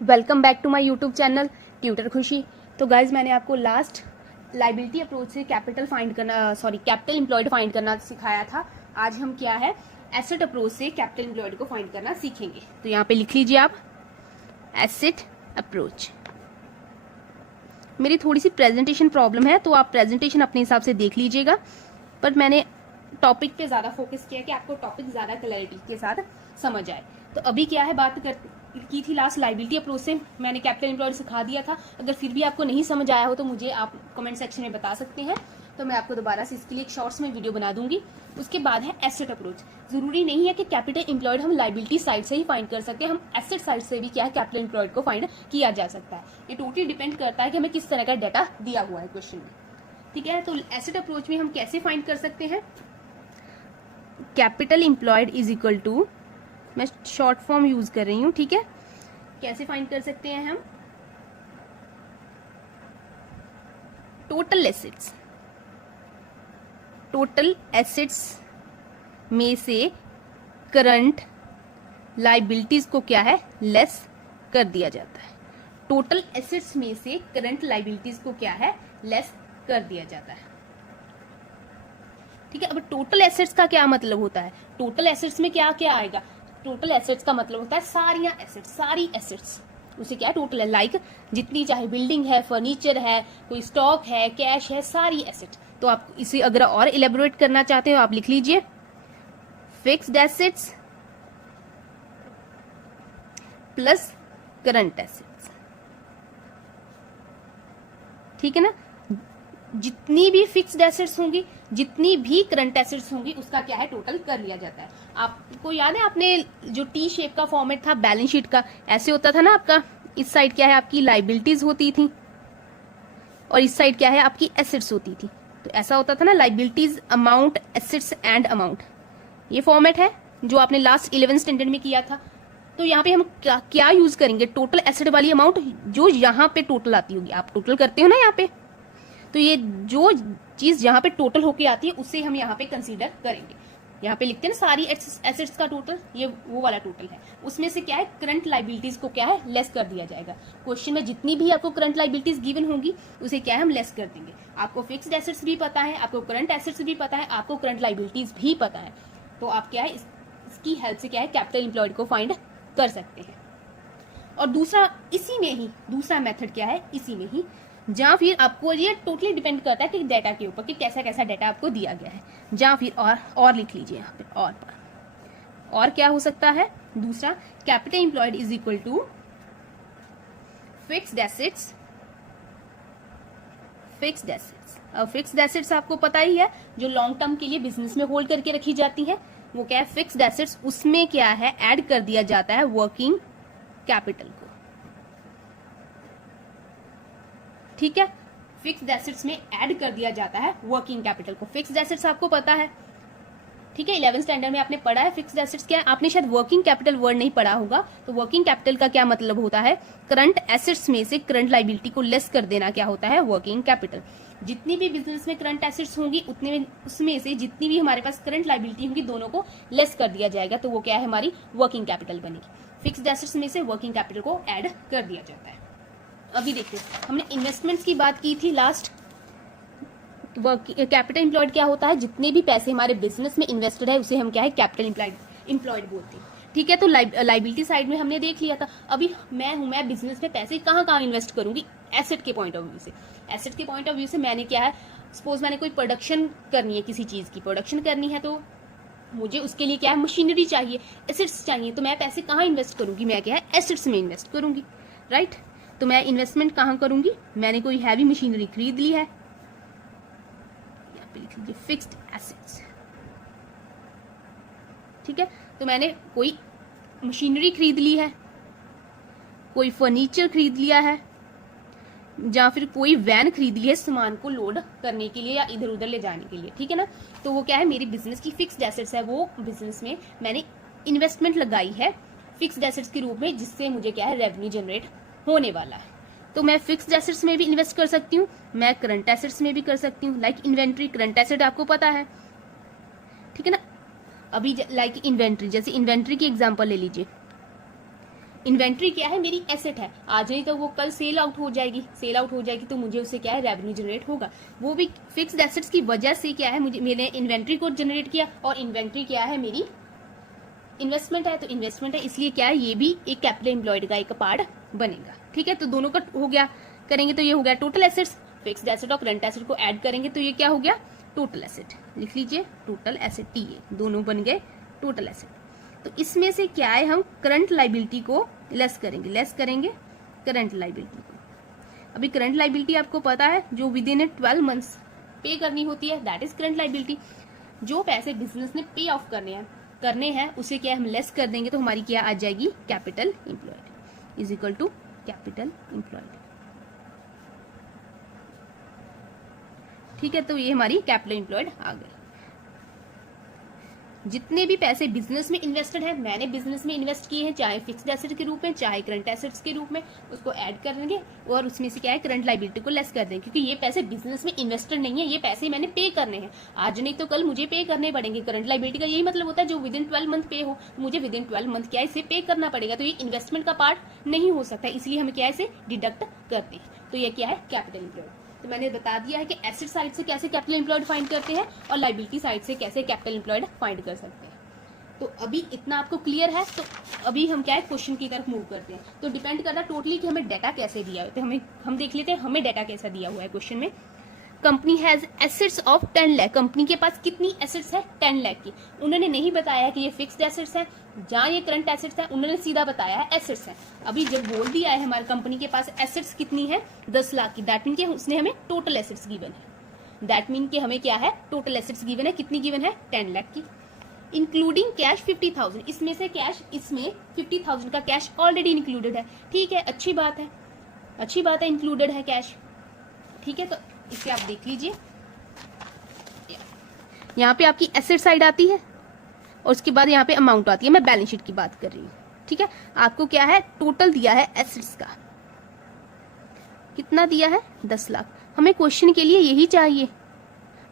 Welcome back to my YouTube channel tutor Khushi. तो guys मैंने आपको लास्ट लाइबिलिटी अप्रोच से कैपिटल एम्प्लॉयड फाइंड करना सिखाया था। आज हम क्या है एसेट अप्रोच से कैपिटल एम्प्लॉयड को फाइंड करना सीखेंगे। तो यहाँ पे लिख लीजिए आप एसेट अप्रोच। मेरी थोड़ी सी प्रेजेंटेशन प्रॉब्लम है तो आप प्रेजेंटेशन अपने हिसाब से देख लीजिएगा, पर मैंने टॉपिक पे ज़्यादा फोकस किया कि आपको टॉपिक ज़्यादा क्लैरिटी के साथ समझ आए। तो अभी क्या है बात की थी लास्ट लाइबिलिटी अप्रोच से, मैंने कैपिटल एम्प्लॉयड सिखा दिया था। अगर फिर भी आपको नहीं समझ आया हो तो मुझे आप कमेंट सेक्शन में बता सकते हैं, तो मैं आपको दोबारा से इसके लिए एक शॉर्ट्स में वीडियो बना दूंगी। उसके बाद है एसेट अप्रोच। जरूरी नहीं है कि कैपिटल एम्प्लॉयड हम लाइबिलिटी साइड से ही फाइंड कर सकते हैं, हम एसेट साइड से भी क्या है कैपिटल एम्प्लॉयड को फाइंड किया जा सकता है। ये टोटली डिपेंड करता है कि हमें किस तरह का डाटा दिया हुआ है क्वेश्चन में। ठीक है, तो एसेट अप्रोच में हम कैसे फाइंड कर सकते हैं capital employed is equal to, मैं शॉर्ट फॉर्म यूज कर रही हूं। ठीक है, कैसे फाइंड कर सकते हैं हम टोटल एसेट्स में से करंट लाइबिलिटीज को क्या है लेस कर दिया जाता है। टोटल एसेट्स में से करंट लाइबिलिटीज को क्या है लेस कर दिया जाता है। ठीक है, अब टोटल एसेट्स का क्या मतलब होता है, टोटल एसेट्स में क्या क्या आएगा। टोटल एसेट्स का मतलब होता है सारी एसेट्स, उसे क्या टोटल है, लाइक जितनी चाहे बिल्डिंग है, फर्नीचर है, कोई स्टॉक है, कैश है, सारी एसेट। तो आप इसे अगर और इलेबोरेट करना चाहते हो आप लिख लीजिए fixed assets plus current assets. ठीक है ना, जितनी भी फिक्स्ड एसेट्स होंगी, जितनी भी करंट एसेट्स होंगी, उसका क्या है टोटल कर लिया जाता है। आपको याद है आपने जो टी शेप का फॉर्मेट था बैलेंस शीट का, ऐसे होता था ना आपका, इस साइड क्या है आपकी लाइबिलिटीज होती थी और इस साइड क्या है आपकी एसेट्स होती थी। तो ऐसा होता था ना, liabilities amount assets and amount, ये फॉर्मेट है जो आपने लास्ट 11th स्टैंडर्ड में किया था। तो यहाँ पे हम क्या यूज करेंगे, टोटल एसेट वाली अमाउंट जो यहाँ पे टोटल आती होगी, आप टोटल करते हो ना यहाँ पे, तो ये जो चीज यहाँ पे टोटल होके आती है उसे हम यहाँ पे कंसीडर करेंगे। यहाँ पे लिखते हैं ना सारी एसेट्स का टोटल, ये वो वाला टोटल है, उसमें से क्या है करंट लाइबिलिटीज को क्या है लेस कर दिया जाएगा। क्वेश्चन में जितनी भी आपको करंट लाइबिलिटीज गिवन होंगी उसे क्या है हम लेस कर देंगे। आपको फिक्स्ड एसेट्स भी पता है, आपको करंट एसेट्स भी पता है, आपको करंट लाइबिलिटीज भी पता है, तो आप क्या है इसकी हेल्प से क्या है कैपिटल एम्प्लॉयड को फाइंड कर सकते हैं। और दूसरा मेथड क्या है इसी में ही, जहाँ फिर आपको ये टोटली डिपेंड करता है कि डाटा के ऊपर कि कैसा कैसा डाटा आपको दिया गया है। जहाँ फिर और लिख लीजिए यहाँ पे और क्या हो सकता है दूसरा, capital employed is equal to fixed assets. अब फिक्स्ड एसेट्स आपको पता ही है जो लॉन्ग टर्म के लिए बिजनेस में होल्ड करके रखी जाती है, वो क्या है फिक्स्ड एसेट्स, उसमें क्या है ऐड कर दिया जाता है वर्किंग कैपिटल को। ठीक है, फिक्स्ड एसेट्स में ऐड कर दिया जाता है वर्किंग कैपिटल को। फिक्स्ड एसेट्स आपको पता है, ठीक है, 11th स्टैंडर्ड में आपने पढ़ा है फिक्स्ड एसेट्स क्या है। आपने शायद वर्किंग कैपिटल वर्ड नहीं पढ़ा होगा, तो वर्किंग कैपिटल का क्या मतलब होता है, करंट एसेट्स में से करंट लाइबिलिटी को लेस कर देना क्या होता है वर्किंग कैपिटल। जितनी भी बिजनेस में करंट एसेट्स होंगी उसमें से जितनी भी हमारे पास करंट लाइबिलिटी होंगी दोनों को लेस कर दिया जाएगा, तो वो क्या है हमारी वर्किंग कैपिटल बनेगी। फिक्स्ड एसेट्स में से वर्किंग कैपिटल को ऐड कर दिया जाता है। अभी देखिए हमने इन्वेस्टमेंट्स की बात की थी लास्ट। कैपिटल एम्प्लॉयड क्या होता है, जितने भी पैसे हमारे बिजनेस में इन्वेस्टेड है उसे हम क्या है कैपिटल एम्प्लॉयड बोलते हैं। ठीक है, तो लाइबिलिटी साइड में हमने देख लिया था। अभी मैं बिजनेस में पैसे कहाँ इन्वेस्ट करूंगी, एसेट के पॉइंट ऑफ व्यू से। एसेट के पॉइंट ऑफ व्यू से मैंने क्या है, सपोज मैंने कोई प्रोडक्शन करनी है, किसी चीज की प्रोडक्शन करनी है, तो मुझे उसके लिए क्या है मशीनरी चाहिए, एसेट्स चाहिए, तो मैं पैसे कहाँ इन्वेस्ट करूंगी, मैं क्या है एसेट्स में इन्वेस्ट करूंगी। राइट, तो मैं इन्वेस्टमेंट कहाँ करूंगी, मैंने कोई हैवी मशीनरी खरीद ली है, यहाँ पे लिख लीजिए फिक्स्ड एसेट्स। ठीक है, तो मैंने कोई मशीनरी खरीद ली है, कोई फर्नीचर खरीद लिया है, या फिर कोई वैन खरीद ली है सामान को लोड करने के लिए या इधर उधर ले जाने के लिए। ठीक है ना, तो वो क्या है मेरी बिजनेस की फिक्स्ड एसेट्स है, वो बिजनेस में मैंने इन्वेस्टमेंट लगाई है फिक्स्ड एसेट्स के रूप में, जिससे मुझे क्या है रेवेन्यू जनरेट होने वाला है। तो मैं फिक्स्ड एसेट्स में भी इन्वेस्ट कर सकती हूँ, मैं करंट एसेट्स में भी कर सकती हूँ। लाइक इन्वेंट्री करंट एसेट आपको पता है, ठीक है ना। अभी लाइक इन्वेंट्री, जैसे इन्वेंट्री की एग्जांपल ले लीजिए, इन्वेंट्री क्या है, मेरी एसेट है, आज नहीं तो वो कल सेल आउट हो जाएगी, सेल आउट हो जाएगी तो मुझे उससे क्या है रेवेन्यू जनरेट होगा। वो भी फिक्स्ड एसेट्स की वजह से क्या है, मुझे मैंने इन्वेंट्री को जनरेट किया, और इन्वेंट्री क्या है, मेरी इन्वेस्टमेंट है, तो इन्वेस्टमेंट है, इसलिए क्या है ये भी एक कैपिटल एम्प्लॉयड का एक पार्ट बनेगा। ठीक है, तो दोनों का हो गया, करेंगे तो ये हो गया टोटल एसेट्स, फिक्स्ड एसेट और करंट एसेट को ऐड करेंगे तो ये क्या हो गया, टोटल एसेट। लिख लीजिए टोटल एसेट, टीए, दोनों बन गए टोटल एसेट। तो इसमें से क्या है, हम करंट लाइबिलिटी को लेस करेंगे करंट लाइबिलिटी को। अभी करंट लाइबिलिटी आपको पता है जो विद इन 12 मंथ्स पे करनी होती है, दैट इज करंट लाइबिलिटी। जो पैसे बिजनेस ने पे ऑफ करने हैं उसे क्या हम लेस कर देंगे, तो हमारी क्या आ जाएगी, capital employed is equal to capital employed. ठीक है, तो ये हमारी कैपिटल एम्प्लॉयड आ गई। जितने भी पैसे बिजनेस में इन्वेस्टेड है, मैंने बिजनेस में इन्वेस्ट किए हैं, चाहे फिक्स्ड एसेट के रूप में चाहे करंट एसेट्स के रूप में, उसको ऐड कर देंगे और उसमें से क्या है करंट लाइबिलिटी को लेस कर देंगे, क्योंकि ये पैसे बिजनेस में इन्वेस्टेड नहीं है, ये पैसे मैंने पे करने हैं, आज नहीं तो कल मुझे पे करने पड़ेंगे। करंट लाइबिलिटी का यही मतलब होता है जो विद इन 12 मंथ पे हो, मुझे विद इन 12 मंथ क्या है इसे पे करना पड़ेगा, तो ये इन्वेस्टमेंट का पार्ट नहीं हो सकता, इसलिए हम क्या है इसे डिडक्ट करते हैं। तो ये क्या है, कैपिटल एम्प्लॉयड। तो मैंने बता दिया है कि एसेट साइड से कैसे कैपिटल एम्प्लॉयड फाइंड करते हैं और लाइबिलिटी साइड से कैसे कैपिटल एम्प्लॉयड फाइंड कर सकते हैं। तो अभी इतना आपको क्लियर है, तो अभी हम क्या है क्वेश्चन की तरफ मूव करते हैं। तो डिपेंड करता है टोटली कि हमें डाटा कैसे दिया है, तो हम देख लेते हैं हमें डाटा कैसा दिया हुआ है क्वेश्चन में। Company has assets of 10 lakh, company के पास कितनी एसेट्स है, 10 लाख की। उन्होंने नहीं बताया कि ये फिक्स्ड एसेट्स है जहाँ ये करंट एसेट्स है, उन्होंने सीधा बताया है एसेट्स है। अभी जब बोल दिया है हमारी कंपनी के पास एसेट्स कितनी है, 10 लाख की, दैट मीन कि उसने हमें टोटल एसेट्स गिवन है, दैट मीन कि हमें क्या है टोटल एसेट्स गिवन है, कितनी गिवन है, 10 लाख की, इंक्लूडिंग कैश 50,000। इसमें से कैश, इसमें 50,000 का कैश ऑलरेडी इंक्लूडेड है। ठीक है, अच्छी बात है, इंक्लूडेड है कैश। ठीक है, तो इसे आप देख लीजिए, यहाँ पे आपकी एसेट साइड आती है और उसके बाद यहाँ पे अमाउंट आती है, मैं बैलेंस शीट की बात कर रही हूँ। ठीक है, आपको क्या है टोटल दिया है एसेट्स का, कितना दिया है, 10 लाख। हमें क्वेश्चन के लिए यही चाहिए,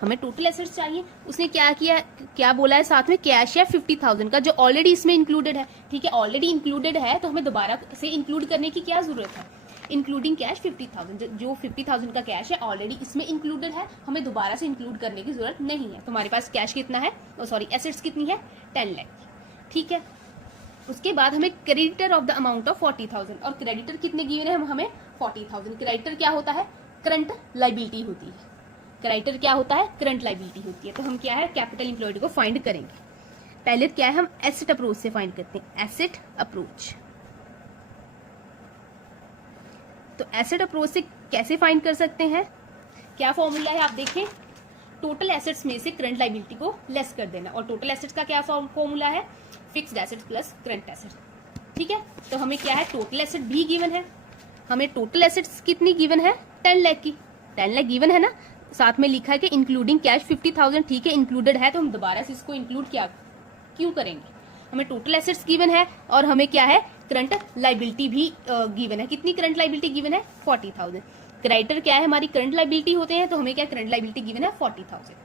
हमें टोटल एसेट्स चाहिए। उसने क्या किया, क्या बोला है साथ में, कैश है 50,000 का जो ऑलरेडी इसमें इंक्लूडेड है। ठीक है, ऑलरेडी इंक्लूडेड है तो हमें दोबारा से इंक्लूड करने की क्या जरूरत है, इंक्लूडिंग कैश 50,000, जो 50,000 का कैश है ऑलरेडी इसमें इंक्लूडेड है, हमें दोबारा से इंक्लूड करने की जरूरत नहीं है। तो हमारे पास कैश कितना है, सॉरी एसेट्स कितनी है, 10 लाख। ठीक है, उसके बाद हमें creditor of the amount of 40,000, और क्रेडिटर कितने गिवन है, हमें 40,000। क्रेडिटर क्या होता है, करंट लाइबिलिटी होती है, क्रेडिटर क्या होता है, करंट लाइबिलिटी होती है। तो हम क्या है कैपिटल एम्प्लॉयड को फाइंड करेंगे। पहले क्या है हम एसेट अप्रोच से फाइंड करते हैं, एसेट अप्रोच। तो एसेट अप्रोच से कैसे फाइंड कर सकते हैं, क्या फॉर्मूला है आप देखें, टोटल एसेट्स में से करंट लाइबिलिटी को लेस कर देना, और टोटल एसेट्स का क्या फॉर्मूला है, fixed assets plus current assets. ठीक है, तो हमें क्या है टोटल एसेट भी गिवन है, हमें टोटल एसेट्स कितनी गिवन है, 10 लाख की, 10 लाख गिवन है ना, साथ में लिखा है कि इंक्लूडिंग कैश 50,000। ठीक है, इंक्लूडेड है तो हम दोबारा से इसको इंक्लूड क्यों करेंगे, हमें टोटल एसेट्स गिवन है और हमें क्या है करंट लाइबिलिटी भी गिवन है। कितनी करंट लाइबिलिटी गिवन है, 40,000। क्रेडिटर क्या है, हमारी करंट लाइबिलिटी होते हैं, तो हमें क्या करंट लाइबिलिटी गिवन है 40,000।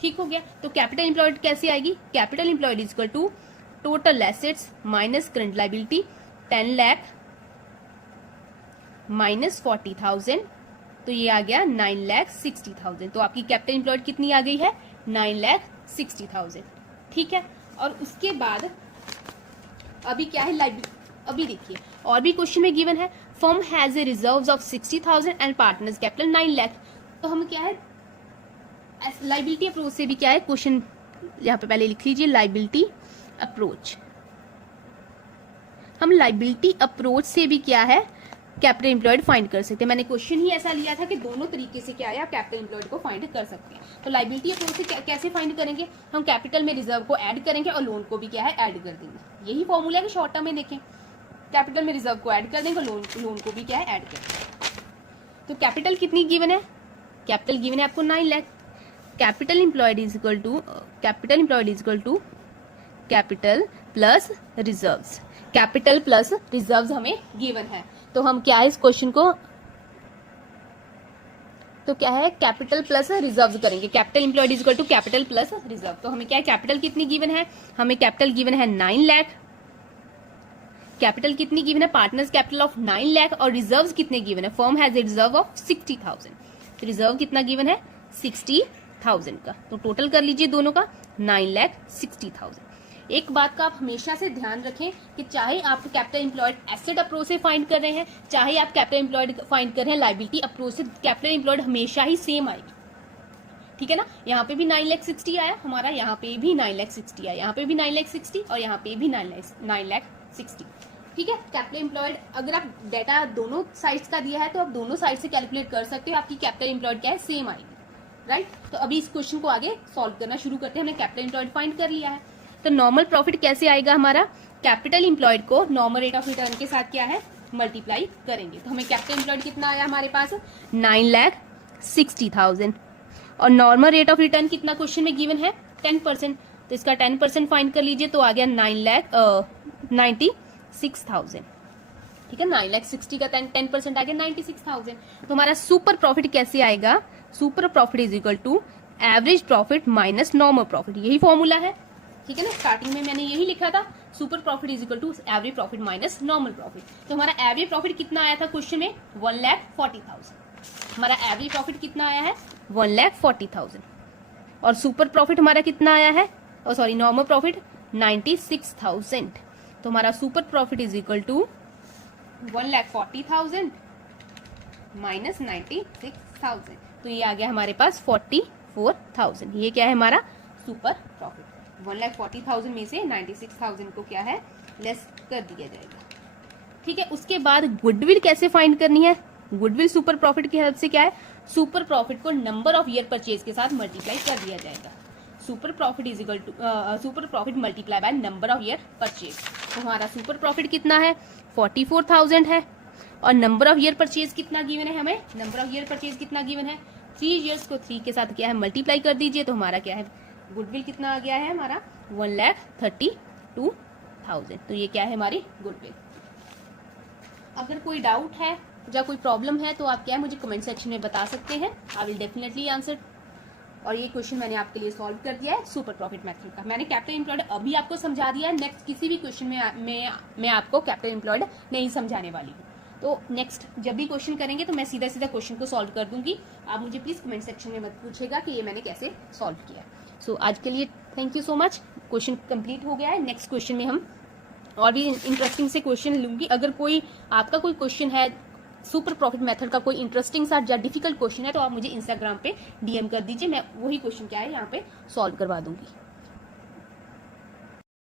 ठीक हो गया, तो कैपिटल एम्प्लॉयड कैसे आएगी, capital employed is equal to total assets minus current liability, 10 lakh minus 40,000, तो ये आ गया 9,60,000। तो आपकी कैपिटल एम्प्लॉयड कितनी आ गई है, 9,60,000। ठीक है, और उसके बाद अभी क्या है लाइबिलिटी, अभी देखिए और भी क्वेश्चन में गिवन है, firm has a reserves of 60,000 and partners capital 9 lakh. तो हम क्या है लाइबिलिटी अप्रोच से भी क्या है क्वेश्चन, यहाँ पे पहले लिख लीजिए लाइबिलिटी अप्रोच। हम लाइबिलिटी अप्रोच से भी क्या है कैपिटल एम्प्लॉयड फाइंड कर सकते हैं। मैंने क्वेश्चन ही ऐसा लिया था कि दोनों तरीके से क्या है आप कैपिटल एम्प्लॉयड को फाइंड कर सकते हैं। तो लाइबिलिटी अप्रोच से कैसे फाइंड करेंगे, हम कैपिटल में रिजर्व को ऐड करेंगे और लोन को भी क्या है ऐड कर देंगे। यही फॉर्मूला है कि शॉर्ट टर्म में देखें, कैपिटल में रिजर्व को ऐड कर देंगे, लोन को भी क्या है ऐड कर देंगे। तो कैपिटल कितनी गिवन है, कैपिटल गिवन है आपको 9 lakh. Capital employed is equal to capital plus reserves, capital plus reserves हमें गिवन है। तो हम क्या है इस क्वेश्चन को, तो क्या है कैपिटल प्लस रिजर्व करेंगे, capital employed is equal to capital plus reserve. तो हमें क्या है कैपिटल कितनी गिवन है, हमें कैपिटल गिवन है 9 लाख, कैपिटल कितनी गिवन है, पार्टनर्स कैपिटल ऑफ 9 लाख और रिजर्व्स कितने गिवन है, firm has a reserve of 60,000, तो रिजर्व कितना गिवन है 60,000 का, तो टोटल कर लीजिए दोनों का 9,60,000। एक बात का आप हमेशा से ध्यान रखें कि चाहे आप कैपिटल एम्प्लॉयड एसेट अप्रोच से फाइंड कर रहे हैं, चाहे आप कैपिटल एम्प्लॉयड फाइंड कर रहे हैं लायबिलिटी अप्रोच से, कैपिटल एम्प्लॉयड हमेशा ही सेम आएगी, ठीक है ना। यहाँ पे भी 9,60,000 आया हमारा, यहाँ पे भी 9,60,000 आया, यहाँ पे भी 9,60,000 और यहाँ पे भी 9,60,000, ठीक है। कैपिटल एम्प्लॉयड अगर आप डेटा दोनों साइड्स का दिया है तो आप दोनों साइड से कैलकुलेट कर सकते हो, आपकी कैपिटल एम्प्लॉयड क्या है, सेम आएगी, राइट। तो अभी इस क्वेश्चन को आगे सॉल्व करना शुरू करते हैं। हमने कैपिटल एम्प्लॉयड फाइंड कर लिया है, तो नॉर्मल प्रॉफिट कैसे आएगा हमारा, कैपिटल एम्प्लॉयड को नॉर्मल रेट ऑफ रिटर्न के साथ क्या है, मल्टीप्लाई करेंगे। तो हमें कैपिटल एम्प्लॉयड कितना आया हमारे पास 9,60,000 और नॉर्मल रेट ऑफ रिटर्न कितना क्वेश्चन में गिवन है 10%, तो इसका 10% फाइंड कर लीजिए, तो आ गया 9,96,000, ठीक है। 9,60,000 का 10% आ गया 96,000। तो हमारा सुपर प्रॉफिट कैसे आएगा, super profit is equal to average profit minus normal profit, यही फॉर्मूला है, ठीक है ना। स्टार्टिंग में मैंने यही लिखा था, super profit is equal to average profit minus normal profit. तो हमारा एवरेज प्रॉफिट कितना आया था क्वेश्चन में 1,40,000, हमारा एवरेज प्रॉफिट कितना आया है 1,40,000 और सुपर प्रॉफिट हमारा कितना आया है, सॉरी नॉर्मल प्रॉफिट 96,000। तो हमारा super profit is equal to 1,40,000 minus 96,000, तो ये आ गया हमारे पास 44,000। ये क्या है हमारा सुपर प्रॉफिट, 1,40,000 में से 96,000 को क्या है लेस कर दिया जाएगा, ठीक है। उसके बाद गुडविल कैसे फाइंड करनी है, गुडविल सुपर प्रॉफिट की हेल्प से क्या है, सुपर प्रॉफिट को नंबर ऑफ ईयर परचेज के साथ मल्टीप्लाई कर दिया जाएगा। Super profit is equal to super profit multiply by number of year purchase. तो हमारा सुपर प्रॉफिट कितना है 44,000 है और नंबर ऑफ ईयर परचेज कितना गिवन है, हमें नंबर ऑफ ईयर परचेज कितना गिवन है 3 ईयर्स को 3 के साथ क्या है मल्टीप्लाई कर दीजिए, तो हमारा क्या है गुडविल कितना आ गया है हमारा 1,32,000। तो ये क्या है हमारी गुडविल। अगर कोई डाउट है या कोई प्रॉब्लम है तो आप क्या है मुझे कमेंट सेक्शन में बता सकते हैं, आई विल डेफिनेटली आंसर। और ये क्वेश्चन मैंने आपके लिए सॉल्व कर दिया है सुपर प्रॉफिट मेथड का। मैंने कैपिटल एम्प्लॉयड अभी आपको समझा दिया है, नेक्स्ट किसी भी क्वेश्चन में मैं आपको कैपिटल एम्प्लॉयड नहीं समझाने वाली हूँ। तो नेक्स्ट जब भी क्वेश्चन करेंगे तो मैं सीधा सीधा क्वेश्चन को सॉल्व कर दूंगी, आप मुझे प्लीज कमेंट सेक्शन में मत पूछेगा कि ये मैंने कैसे सॉल्व किया। सो आज के लिए thank you so much, question complete हो गया है। नेक्स्ट क्वेश्चन में हम और भी इंटरेस्टिंग से क्वेश्चन लूंगी। अगर कोई आपका कोई क्वेश्चन है सुपर प्रॉफिट मेथड का, कोई इंटरेस्टिंग सा या डिफिकल्ट क्वेश्चन है तो आप मुझे इंस्टाग्राम पे डीएम कर दीजिए, मैं वही क्वेश्चन क्या है यहाँ पे सॉल्व करवा दूंगी।